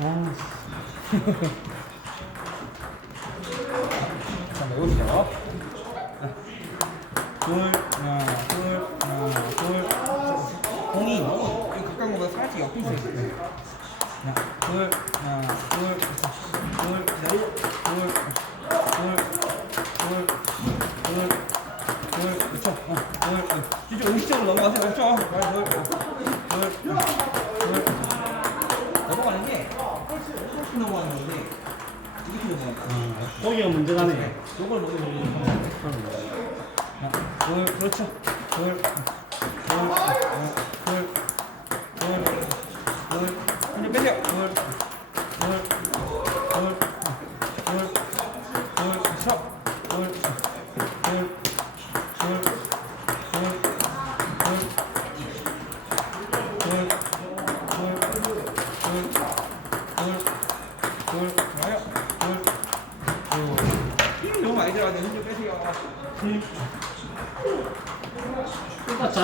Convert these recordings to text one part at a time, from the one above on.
아, 자, 해보시죠. 둘, 하나, 둘, 하나, 둘. 공이 너무 여기 가까운 것보다 살짝 있어야 돼. 하나, 둘, 하나, 둘, 둘, 셋, 둘, 둘, 둘, 둘, 둘, 그렇죠. 어, 둘, 어. 이쪽 의식적으로 넘어가세요. 둘, 둘, 둘, 둘, 둘. 음, 고기가 문제가네. 요걸 먹으면 되는 거. 그렇죠.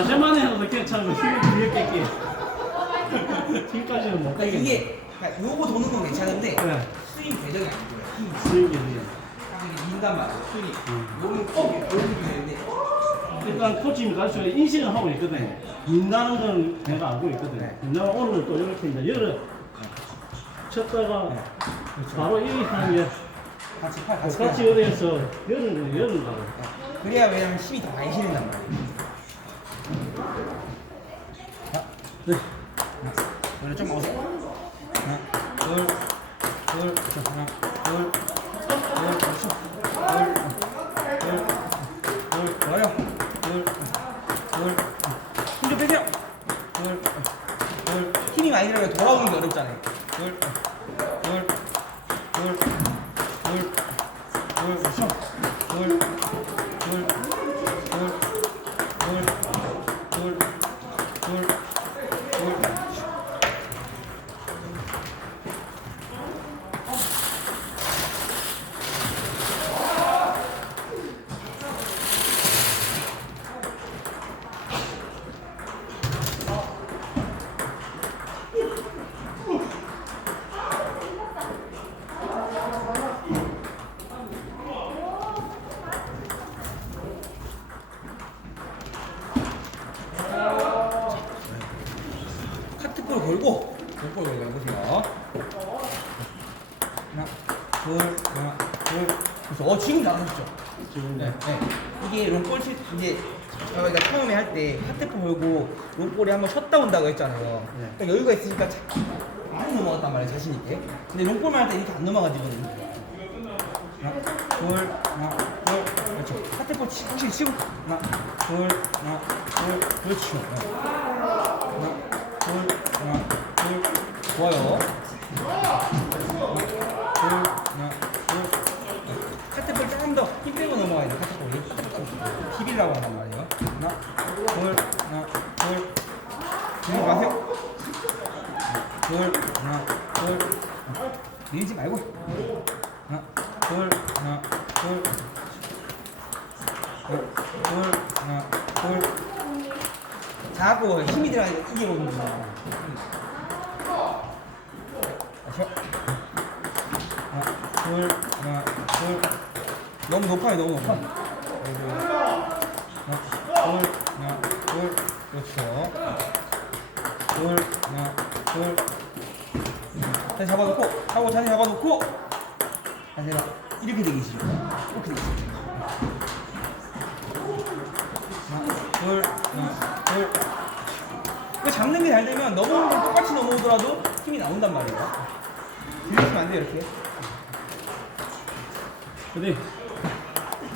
자세만 해도 괜찮고 힘을 뒤에 뺄게. 힘까지는 못 그러니까 빼겠네. 이게 그러니까 요거 도는 건 괜찮은데 네. 스윙 배정이 안 돼요. 힘이 스윙이 돼. 딱 이게 민단 말이에요. 스윙이 음. 요는 어, 요는 되는데 일단 코치님 가르쳐 인식을 하고 있거든. 민다는 건 내가 알고 있거든. 네. 민다는 오늘 또 이렇게 이제 열어 쳤다가 네. 그렇죠. 바로 이 하는 게 같이 팔 같이 같이. 어디에서 열는 거 열는 거. 그래야 왜냐면 힘이 더 많이 실린단 말이에요. 자, 네. 원래 좀 어서. 하나, 둘, 둘, 그렇죠. 하나, 둘, 둘, 그렇죠. 둘, 둘, 둘, 좋아요. 둘, 둘, 힘좀 빼세요. 둘, 둘, 힘이 많이 들어가면 돌아오는 게 어렵잖아요. 둘, 둘, 둘, 둘, 둘, 그렇죠. 둘, 둘, 둘, 둘, 둘, 둘, 둘. 카트볼 걸고 볼볼 걸고 해보세요 하나 둘 하나 둘. 그래서 어 지금 나가셨죠? 지금. 네, 네. 이게 롱볼 칠 이제 저희가 처음에 할때 카트볼 걸고 롱볼이 한번 쉬었다 온다고 했잖아요. 네. 그러니까 여유가 있으니까 자, 많이 넘어갔단 말이에요 자신 있게. 근데 롱볼만 할 때 이렇게 안 넘어가지거든요. 하나 둘 하나 둘. 그렇죠. 치- 확실히 치고. 하나 둘 하나 둘. 그렇죠. 네. 하나, 둘, 하나, 둘, 좋아요. 힘 빼고 넘어가야 돼, 카트볼이. 힙이라고 한단 말이에요. 하나, 둘, 하나, 둘. 들지 마세요. 둘, 하나, 둘. 밀지 말고. 하나, 둘, 하나, 둘. 둘, 하나, 둘. 자꾸 힘이 들어가니까 이게 오는구나. 다시요. 하나, 둘, 하나, 둘. 너무 높아요, 너무 높아. 둘, 하나, 둘. 그렇죠. 둘, 하나, 둘. 다시 잡아놓고, 하고 자세 잡아놓고. 다시 해라. 이렇게 되기시죠. 이렇게 되기시죠. 하나, 둘, 하나, 둘. 잡는 게 잘 되면 넘어오는 걸 똑같이 넘어오더라도 힘이 나온단 말이에요. 들리시면 안 돼요, 이렇게. 어디?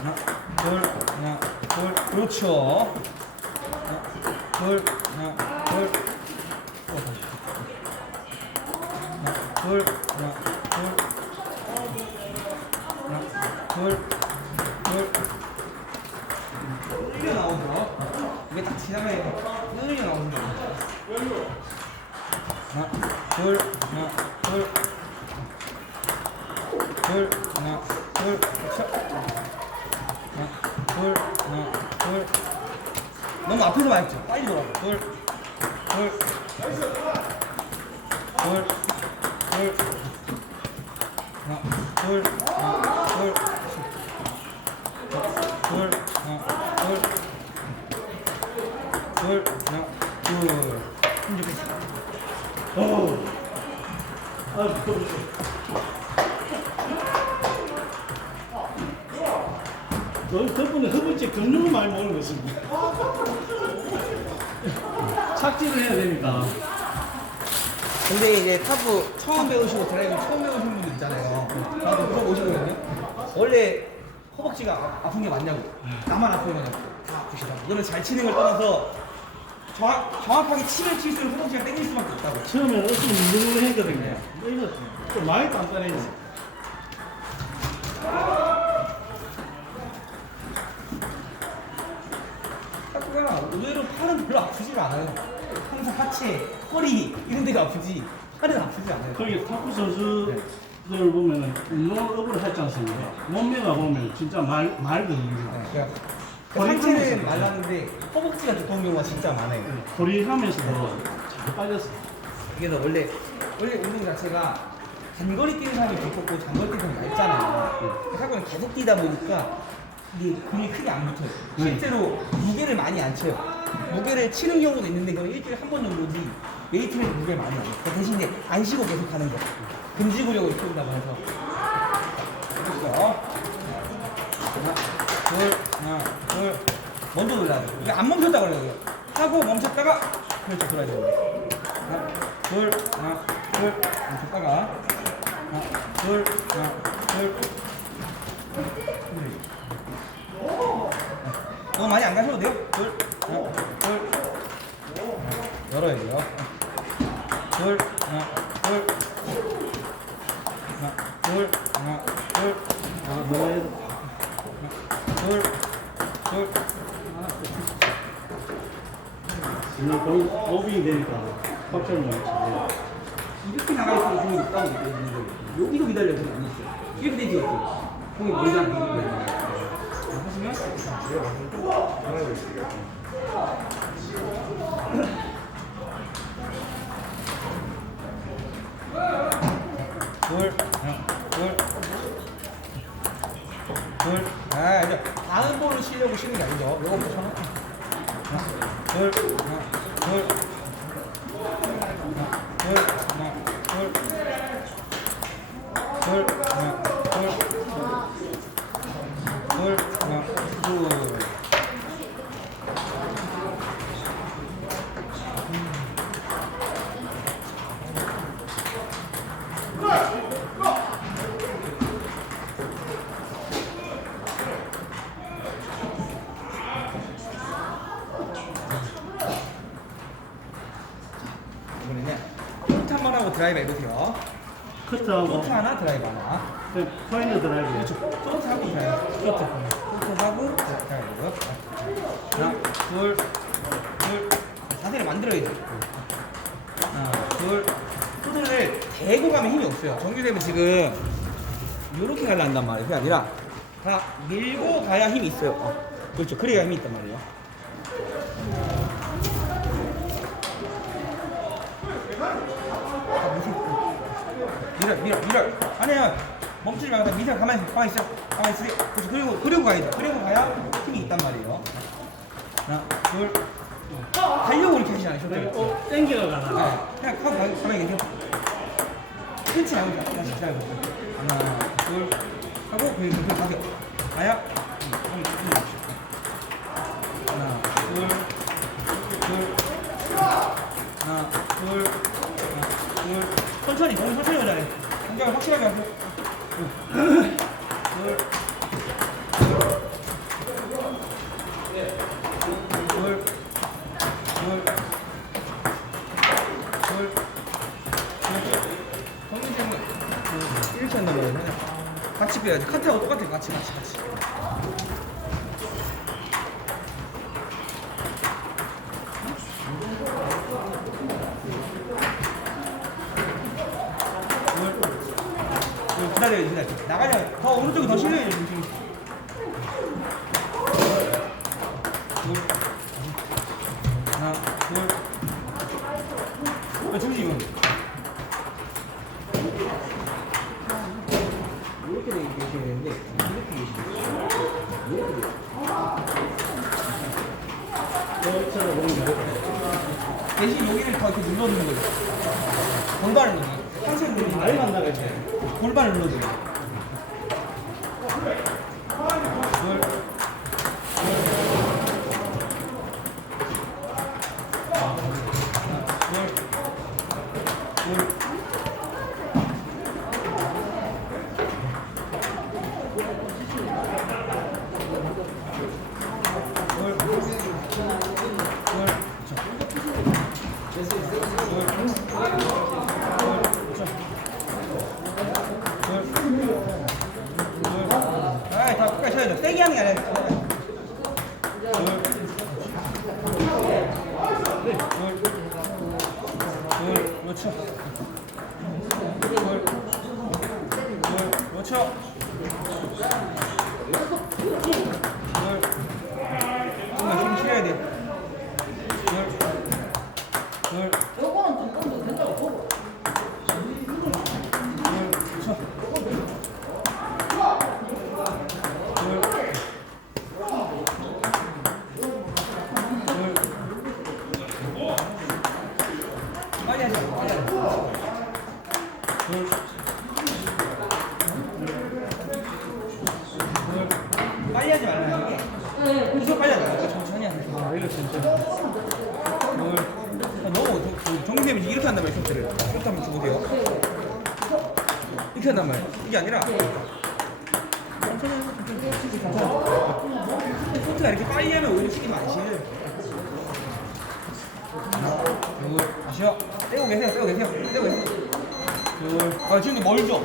하나, 둘, 하나, 둘. 그렇죠. 하나, 둘, 하나, 둘. 또 다시. 하나, 둘, 하나, 둘. 하나, 둘, 둘. 끌려 나오죠. 이게 딱 지나가야 끌려 나오는 거예요. 하나, 둘, 하나, 둘. 둘, 하나, 둘, 그렇죠. 둘, 하나, 둘. 너무 앞에서 맞죠? 빨리 돌아가. 둘, 둘, 둘, 둘, 하나, 둘, 하나, 둘, 둘, 하나, 둘, 둘, 하나, 둘. 힘 좀. 어우. 아, 그, 너 덕분에 허벅지 근육을 많이 먹는 것입니다. 착지를 해야 되니까. 근데 이제 타프 처음 배우시고 드라이브 처음 배우시는 분들 있잖아요. 나도 그거 오시거든요. 원래 허벅지가 아- 아픈 게 맞냐고. 나만 아픈 거냐고. 다 아프시다고. 이거는 잘 치는 걸 떠나서 정확, 정확하게 치면 칠수록 허벅지가 땡길 수밖에 없다고. 처음에는 어떻게 운동을 했거든요. 이거 좀 많이 단단해요. 타프가 의외로 팔은 별로 아프지가 않아요. 항상 하체, 허리 이런 데가 아프지. 팔은 아프지 않아요. 거기 탁구 선수들 보면은 운동을 업을 했지 않습니까? 몸매가 보면 진짜 말, 맑거든요. 네, 그러니까 허리 상체는 하면서. 말랐는데 허벅지가 두꺼운 경우가 진짜 많아요. 거리 하면서도 잘 빠졌어. 그래서 원래 원래 운동 자체가 단거리 뛰는 사람이 두껍고 장거리 뛰는 사람이 얇잖아요. 하고는 계속 뛰다 보니까 이게 근육이 크게 안 붙어요. 네. 실제로 무게를 많이 안 쳐요. 무게를 치는 경우도 있는데 그건 일주일에 한 번 정도지 웨이트를 무게를 많이 안 해요. 그 대신 이제 안 쉬고 계속 하는 거. 금지 구력을 키운다고 해서. 그렇죠. 하나, 둘, 하나, 둘. 먼저 돌려야 돼요. 이게 안 멈췄다고 그래요. 하고 멈췄다가 그렇죠. 돌아야 돼요. 하나, 둘, 하나, 둘. 멈췄다가 하나, 둘, 하나, 둘. 음. 너무 많이 안 가셔도 돼요. 둘, 하나, 둘. 열어야 돼요. 둘, 하나, 둘. 하나, 둘, 하나, 둘. 아, 뭐 해도. 둘, 둘. 오늘 거의 오빙이 되니까 많이 치네. 이렇게 수 있는 게 있다고 느껴지는 거예요. 여기서 기다려야 되는 안 있어요. 이렇게 되지 않고. 공이 멀지 않게 하시면 둘, 하나, 둘, 둘. 아, 볼로 치려고 치는 게 아니죠. 둘, 하나, 둘. 이번에는 포트 한번 하고 드라이브 해보세요. 커트하고 포트 하나, 드라이브 하나. 그 포인트 드라이브. 그렇죠. 포트 하고 드라이브. 포트. 포트 하고 드라이브. 하나, 둘, 둘. 자세를 만들어야 돼. 하나, 둘. 포트를 대고 가면 힘이 없어요. 정규되면 지금 이렇게 가려 한단 말이에요. 그게 아니라 다 밀고 가야 힘이 있어요. 어. 그렇죠. 그래야 힘이 있단 말이에요. 밀어 밀어 밀어 아니야. 멈추지 말고 밀어 가만히 가만히 있어. 가만히 있어. 그래서 그리고 그리고 가야 돼. 그리고 가야 힘이 있단 말이에요. 하나 둘 달려고 이렇게 않으셔도 돼요. 어, 땡겨가 가나. 네, 그냥 가만 가만히 가만히 계세요. 끊지 말고 그냥 다시 기다려 하나 둘. 하고 그리고 그 가격 가야 힘이 힘이 있죠. 하나 둘둘. 하나 둘. 하나 둘. 천천히 공이 천천히 공격을 확실하게 빼야지. 카트하고 똑같아요. 같이, 같이, 같이. 나가려 이제 나가려 더 오른쪽이 더 실려요 지금. 하나 둘. 야 잠시 이거. 이렇게 돼 이렇게 되는데 이렇게 이렇게 이렇게 대신 여기를 더 이렇게 눌러주는 거죠. 골반을. 항상 눌러주는 거예요. 골반을 눌러주기. 둘. 둘. 둘. 둘. 둘. 아이 다 끝까지 쳐야죠 세게 하는 게 아니라 그렇죠 그렇죠 둘 정말 힘 실어야 돼둘둘 그렇죠 빨리 하자. 빨리 하자. 둘. 둘. 빨리 하지 말라 이게. 이거 빨리 하자. 천천히 하자. 둘. 아, 너무 정국님이 이렇게 한단 말이야 쇼트를. 쇼트 한번 줘보세요. 이렇게 한단 말이야. 이게 아니라. 쇼트가 이렇게 빨리 하면 오히려 힘이 많이 실려. 둘, 다시요. 떼고 계세요, 떼고 계세요, 떼고 계세요. 둘, 아, 지금 멀죠?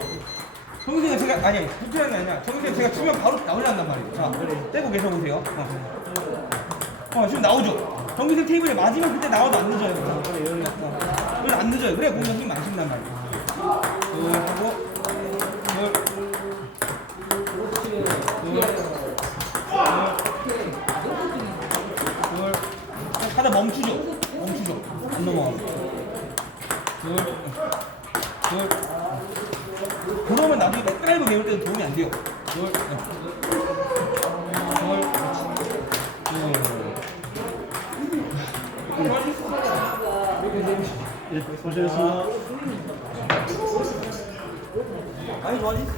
정승이가 제가, 아니, 게 아니라, 정승이 제가 주면 바로 나오려단 말이에요. 자, 떼고 계셔 보세요. 어, 어 지금 나오죠? 정승 테이블에 맞으면 그때 나와도 안 늦어요. 어, 그래, 안 늦어요. 그래, 공격 힘 많이 신단 말이에요. 둘, 하고, 둘, 둘, 둘, 둘, 하다 멈추죠? 멈추죠? 안 넘어가고. 둘, 둘. 그러면 나중에 백드라이브 배울 때는 도움이 안 돼요. 둘, 둘, 예, 고생했습니다. 많이 좋아지지?